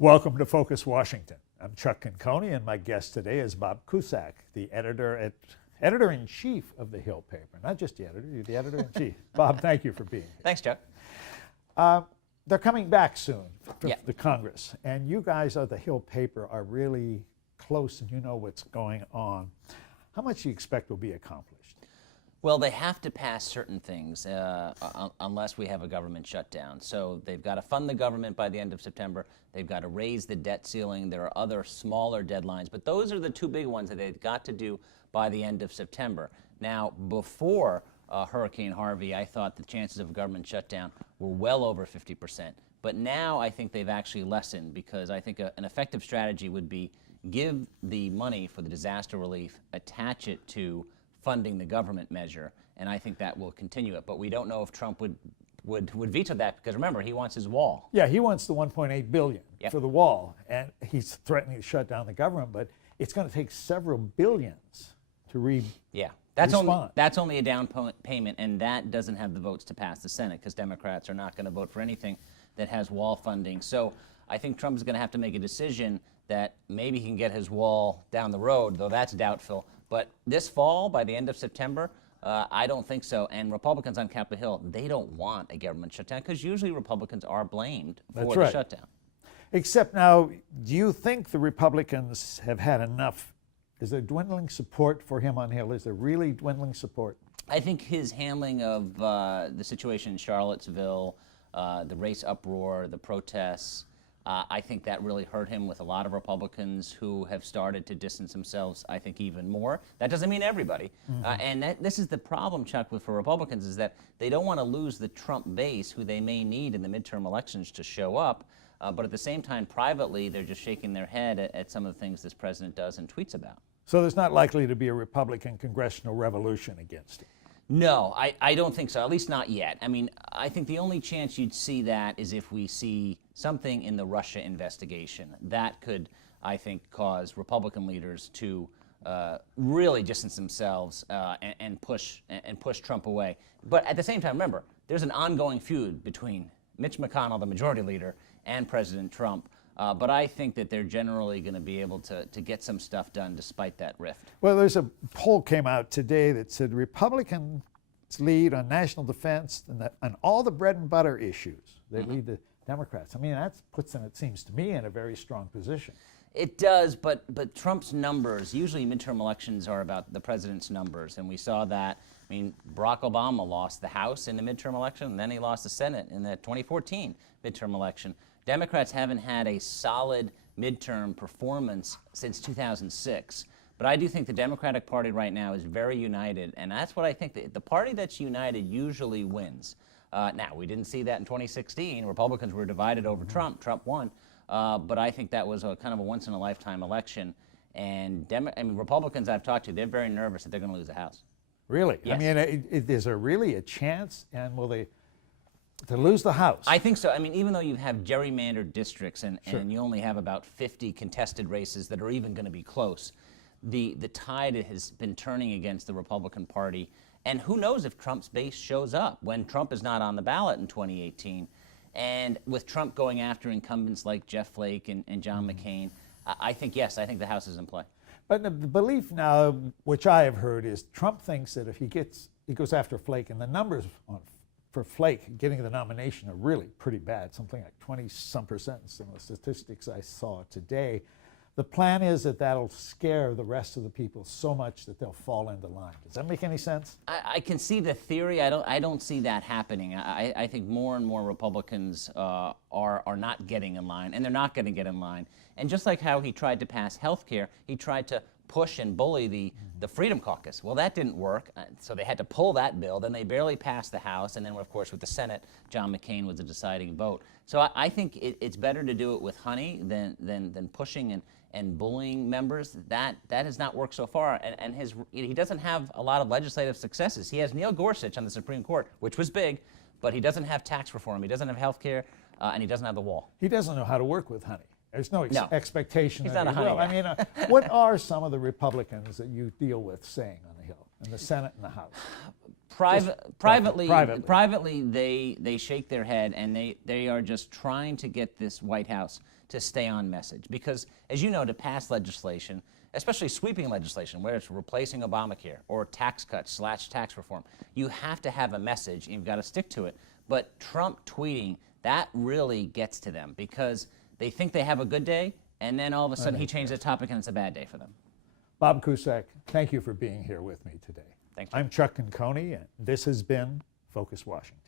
Welcome to Focus Washington. I'm Chuck Conconi, and my guest today is Bob Cusack, the editor-in-chief of the Hill paper. Not just the editor, you're the editor-in-chief. Bob, thank you for being here. Thanks, Chuck. They're coming back soon, the Congress, and you guys of the Hill paper are really close and you know what's going on. How much do you expect will be accomplished? Well, they have to pass certain things unless we have a government shutdown. So they've got to fund the government by the end of September. They've got to raise the debt ceiling. There are other smaller deadlines, but those are the two big ones that they've got to do by the end of September. Now, before Hurricane Harvey, I thought the chances of a government shutdown were well over 50%. But now I think they've actually lessened, because I think an effective strategy would be give the money for the disaster relief, attach it to funding the government measure, and I think that will continue it. But we don't know if Trump would veto that, because remember, he wants his wall. Yeah, he wants the $1.8 billion for the wall, and he's threatening to shut down the government, but it's going to take several billions to respond. That's only a down payment, and that doesn't have the votes to pass the Senate, because Democrats are not going to vote for anything that has wall funding. So I think Trump is going to have to make a decision that maybe he can get his wall down the road, though that's doubtful. But this fall, by the end of September, I don't think so. And Republicans on Capitol Hill, they don't want a government shutdown, because usually Republicans are blamed for the shutdown. Except now, do you think the Republicans have had enough? Is there dwindling support for him on Hill? Is there really dwindling support? I think his handling of the situation in Charlottesville, the race uproar, the protests, I think that really hurt him with a lot of Republicans who have started to distance themselves, I think, even more. That doesn't mean everybody. And this is the problem, Chuck, for Republicans, is that they don't want to lose the Trump base, who they may need in the midterm elections to show up. But at the same time, privately, they're just shaking their head at some of the things this president does and tweets about. So there's not likely to be a Republican congressional revolution against him? No, I don't think so, at least not yet. I mean, I think the only chance you'd see that is if we see something in the Russia investigation. That could, I think, cause Republican leaders to really distance themselves and push Trump away. But at the same time, remember, there's an ongoing feud between Mitch McConnell, the majority leader, and President Trump. But I think that they're generally going to be able to get some stuff done despite that rift. Well, there's a poll came out today that said Republicans lead on national defense and all the bread and butter issues. They lead the Democrats. I mean, that puts them, it seems to me, in a very strong position. It does, but Trump's numbers, usually midterm elections are about the president's numbers, and we saw that. I mean, Barack Obama lost the House in the midterm election, and then he lost the Senate in the 2014 midterm election. Democrats haven't had a solid midterm performance since 2006. But I do think the Democratic Party right now is very united, and that's what I think. The party that's united usually wins. Now, we didn't see that in 2016. Republicans were divided over Trump. Trump won. But I think that was a kind of a once-in-a-lifetime election. And Republicans I've talked to, they're very nervous that they're going to lose the House. Really? Yes. I mean, is there really a chance? And will they to lose the House? I think so. I mean, even though you have gerrymandered districts and you only have about 50 contested races that are even going to be close, the tide has been turning against the Republican Party. And who knows if Trump's base shows up when Trump is not on the ballot in 2018. And with Trump going after incumbents like Jeff Flake and John McCain, I think, yes, I think the House is in play. But the belief now, which I have heard, is Trump thinks that if he goes after Flake, and the numbers for Flake getting the nomination are really pretty bad, something like 20-some% in some of the statistics I saw today. The plan is that that'll scare the rest of the people so much that they'll fall into line. Does that make any sense? I can see the theory. I don't see that happening. I think more and more Republicans are not getting in line, and they're not going to get in line. And just like how he tried to pass health care, he tried to push and bully the Freedom Caucus. Well, that didn't work, so they had to pull that bill. Then they barely passed the House, and then, of course, with the Senate, John McCain was the deciding vote. So I think it's better to do it with honey than pushing and bullying members. That has not worked so far, and he doesn't have a lot of legislative successes. He has Neil Gorsuch on the Supreme Court, which was big, but he doesn't have tax reform, he doesn't have health care, and he doesn't have the wall. He doesn't know how to work with honey. There's no expectation He's that not he a honey will. guy. I mean, what are some of the Republicans that you deal with saying on the Hill, in the Senate and the House? privately, they shake their head, and they are just trying to get this White House to stay on message. Because, as you know, to pass legislation, especially sweeping legislation, whether it's replacing Obamacare or tax cuts / tax reform, you have to have a message, and you've got to stick to it. But Trump tweeting, that really gets to them, because they think they have a good day, and then all of a sudden he changes the topic and it's a bad day for them. Bob Cusack, thank you for being here with me today. Thanks, Chuck. I'm Chuck Conconi, and this has been Focus Washington.